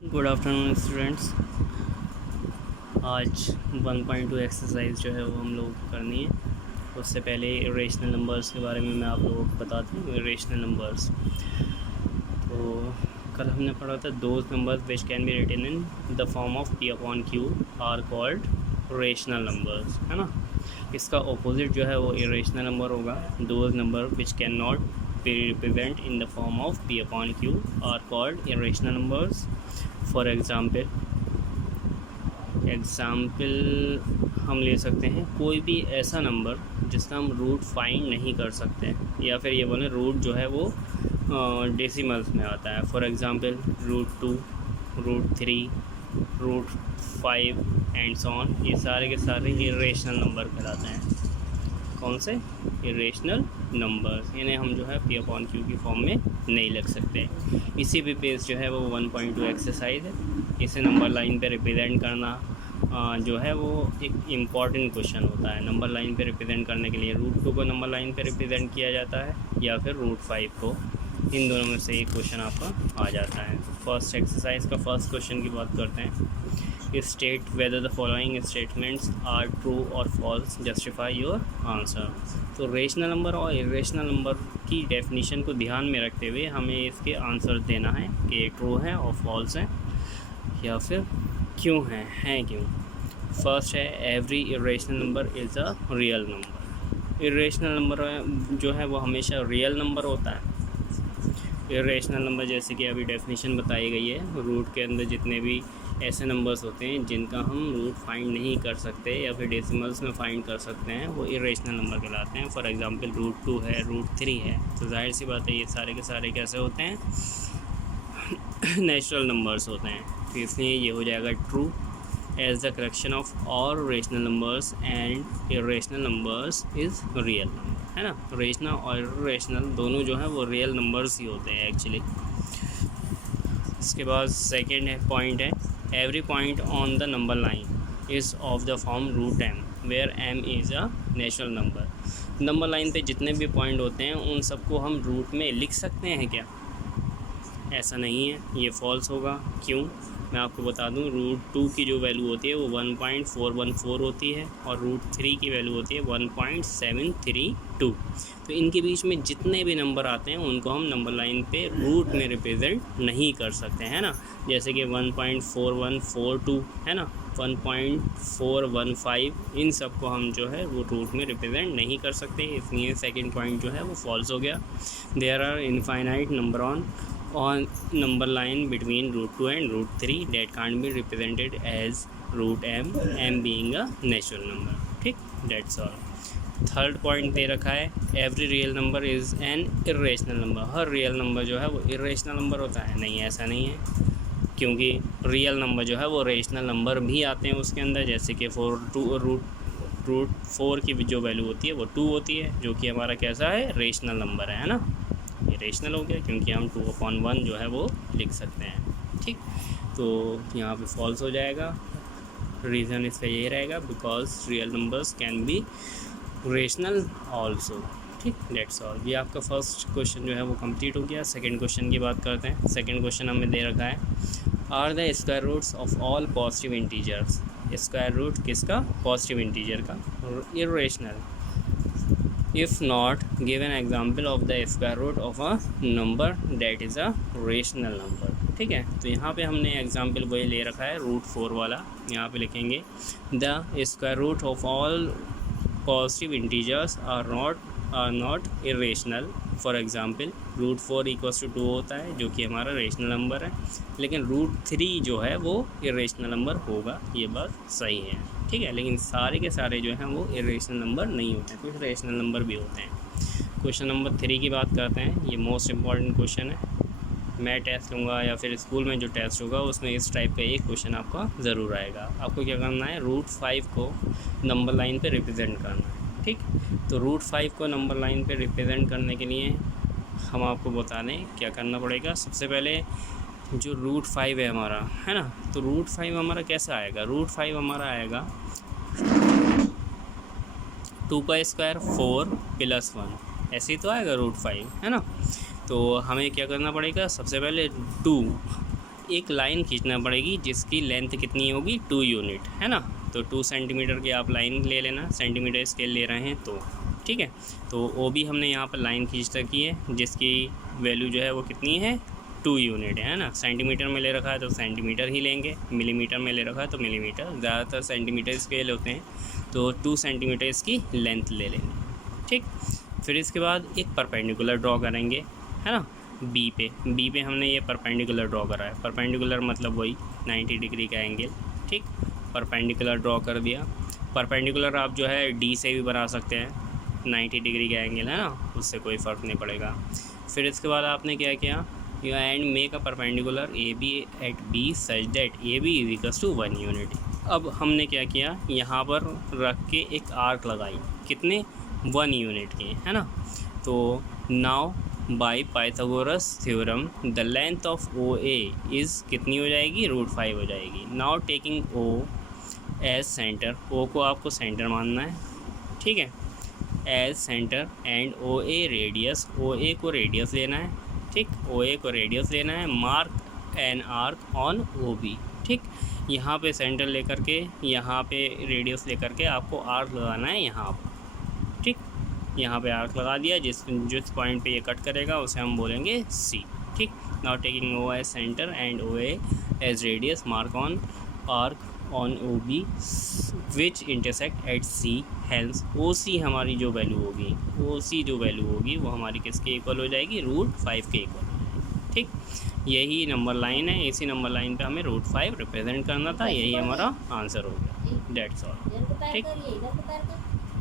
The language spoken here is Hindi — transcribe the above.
Good afternoon students. आज 1.2 एक्सरसाइज जो है वो हम लोग करनी है। उससे पहले इरेशनल नंबर्स के बारे में मैं आप लोगों को बता दूँ। इरेशनल नंबर्स तो कल हमने पढ़ा था those numbers which can be written in the form of P upon Q are called rational numbers, है ना। इसका ऑपोजिट जो है वो इरेशनल नंबर होगा। Those number which can not be represent in the form of P upon Q are called irrational numbers. For example हम ले सकते हैं कोई भी ऐसा नंबर जिसका हम रूट फाइंड नहीं कर सकते, या फिर ये बोलें रूट जो है वो डेसिमल्स में आता है। For example root 2, root 3, root 5 and so on. ये सारे के सारे इरेशनल नंबर कहलाते हैं। कौन से? इरेशनल नंबर्स, इन्हें हम जो है पी अपॉन क्यू की फॉर्म में नहीं लिख सकते। इसी पे पेज जो है वो 1.2 एक्सरसाइज है। इसे नंबर लाइन पे रिप्रेजेंट करना जो है वो एक इम्पॉर्टेंट क्वेश्चन होता है। नंबर लाइन पे रिप्रेजेंट करने के लिए रूट 2 को नंबर लाइन पे रिप्रेजेंट किया जाता है या फिर रूट 5 को। इन दोनों में से एक क्वेश्चन आपका आ जाता है। फर्स्ट एक्सरसाइज का फर्स्ट क्वेश्चन की बात करते हैं। State whether the following statements are true और फॉल्स, जस्टिफाई योर आंसर। तो रेशनल नंबर और इरेशनल नंबर की डेफिनेशन को ध्यान में रखते हुए हमें इसके आंसर देना है कि ये ट्रू है और फॉल्स है या फिर क्यों हैं क्यों। फर्स्ट है every irrational number is a real number. Irrational number जो है वो हमेशा रियल नंबर होता है। इरेशनल नंबर जैसे कि अभी डेफिनेशन बताई गई है, रूट के अंदर जितने भी ऐसे नंबर्स होते हैं जिनका हम रूट फाइंड नहीं कर सकते या फिर डेसिमल्स में फाइंड कर सकते हैं, वो इरेशनल नंबर कहलाते हैं। फॉर एग्जांपल रूट 2 है, रूट 3 है, तो जाहिर सी बात है ये सारे के सारे कैसे होते हैं? नेचुरल नंबर्स होते हैं। तो इसलिए ये हो जाएगा true as the correction of all rational numbers and irrational numbers is real number, है ना। रेशनल और इरेशनल दोनों जो है वो रियल नंबर्स ही होते हैं एक्चुअली। इसके बाद सेकेंड पॉइंट है every point on the number line is of the form root M where M is a natural number. Number line पे जितने भी पॉइंट होते हैं उन सबको हम रूट में लिख सकते हैं क्या? ऐसा नहीं है, ये फॉल्स होगा। क्यों? मैं आपको बता दूं, रूट 2 की जो वैल्यू होती है वो 1.414 होती है और रूट 3 की वैल्यू होती है 1.732। तो इनके बीच में जितने भी नंबर आते हैं उनको हम नंबर लाइन पे रूट में रिप्रेजेंट नहीं कर सकते, है ना। जैसे कि 1.4142 है ना, 1.415, इन सब को हम जो है वो रूट में रिप्रेजेंट नहीं कर सकते। इसलिए सेकेंड पॉइंट जो है वो फॉल्स हो गया। There are infinite number on number line between root 2 and root 3 that can't be represented as root m being a natural number। ठीक, that's all। थर्ड पॉइंट दे रखा है every real number is an irrational number. Her real number जो है वो इरेशनल नंबर होता है। नहीं, ऐसा नहीं है, क्योंकि रियल नंबर जो है वो रेशनल नंबर भी आते हैं उसके अंदर। जैसे कि रूट 4 की जो वैल्यू होती है वो 2 होती है, जो कि हमारा कैसा है? रेशनल नंबर है ना। ये रेशनल हो गया क्योंकि हम 2/1 जो है वो लिख सकते हैं। ठीक, तो यहाँ पे फॉल्स हो जाएगा। रीज़न इसका ये रहेगा because real numbers can be rational also. ठीक, डेट्स ऑल। ये आपका फर्स्ट क्वेश्चन जो है वो कंप्लीट हो गया। सेकंड क्वेश्चन की बात करते हैं। सेकंड क्वेश्चन हमें दे रखा है are the square roots of all positive integers. Square root किसका? पॉजिटिव इंटीजर का, irrational. If not, give an example of the square root of a number that is a rational number। ठीक है, तो यहाँ पे हमने एग्जाम्पल वही ले रखा है रूट 4 वाला। यहाँ पे लिखेंगे the square root of all positive integers are not irrational. For example root 4 = 2 होता है, जो कि हमारा रेशनल नंबर है, लेकिन रूट 3 जो है वो इरेशनल नंबर होगा। ये बात सही है, ठीक है। लेकिन सारे के सारे जो हैं वो इरेशनल नंबर नहीं होते हैं, कुछ रेशनल नंबर भी होते हैं। क्वेश्चन नंबर 3 की बात करते हैं। ये मोस्ट इम्पॉर्टेंट क्वेश्चन है। मैं टेस्ट लूँगा या फिर स्कूल में जो टेस्ट होगा उसमें इस टाइप का एक क्वेश्चन आपका ज़रूर आएगा। आपको क्या करना है? रूट 5 को नंबर लाइन पे रिप्रेजेंट करना है। ठीक, तो रूट 5 को नंबर लाइन पे रिप्रेजेंट करने के लिए हम आपको बता दें क्या करना पड़ेगा। सबसे पहले जो रूट 5 है हमारा, है ना, तो रूट 5 हमारा कैसा आएगा? रूट 5 हमारा आएगा 2 का स्क्वायर 4 + 1, ऐसे ही तो आएगा रूट 5, है ना। तो हमें क्या करना पड़ेगा? सबसे पहले 2 एक लाइन खींचना पड़ेगी जिसकी लेंथ कितनी होगी 2 यूनिट, है ना। तो 2 सेंटीमीटर की आप लाइन ले लेना, सेंटीमीटर स्केल ले रहे हैं तो, ठीक है। तो ओ भी हमने यहाँ पर लाइन खींच रखी है जिसकी वैल्यू जो है वो कितनी है 2 यूनिट है ना। सेंटीमीटर में ले रखा है तो सेंटीमीटर ही लेंगे, मिलीमीटर में ले रखा है तो मिलीमीटर, ज़्यादातर सेंटीमीटर स्केल होते हैं तो 2 सेंटीमीटर इसकी लेंथ ले लेंगे, ठीक। फिर इसके बाद एक परपेंडिकुलर ड्रॉ करेंगे, है ना, बी पे हमने ये परपेंडिकुलर ड्रॉ करा है। परपेंडिकुलर मतलब वही 90 डिग्री का एंगल, ठीक। परपेंडिकुलर ड्रॉ कर दिया। परपेंडिकुलर आप जो है डी से भी बना सकते हैं, 90 डिग्री का एंगल है ना, उससे कोई फ़र्क नहीं पड़ेगा। फिर इसके बाद आपने क्या किया, and make a perpendicular A B at B such that A B is equals to 1 unit. अब हमने क्या किया, यहाँ पर रख के एक आर्क लगाई, कितने 1 यूनिट के, है ना। तो now by Pythagoras theorem the length of O A is कितनी हो जाएगी, √5 हो जाएगी। Now taking O as centre, O को आपको सेंटर मानना है, ठीक है, as centre and O A radius, O A को रेडियस लेना है, ठीक, ओ ए को रेडियस लेना है। Mark an arc on O B, ठीक। यहाँ पे सेंटर लेकर के, यहाँ पे रेडियस लेकर के आपको आर्क लगाना है यहाँ पर, ठीक। यहाँ पे आर्क लगा दिया, जिस पॉइंट पे ये कट करेगा उसे हम बोलेंगे सी, ठीक। Now taking O as centre and O A as radius, mark on arc on O B which intersect at C, hence O C हमारी जो वैल्यू होगी, ओ सी जो वैल्यू होगी वो हमारी किसके इक्वल हो जाएगी, √5 के इक्वल हो जाएगी, ठीक। यही नंबर लाइन है, इसी नंबर लाइन पे हमें √5 रिप्रेजेंट करना था, यही हमारा आंसर हो गया, दैट्स ऑल, ठीक।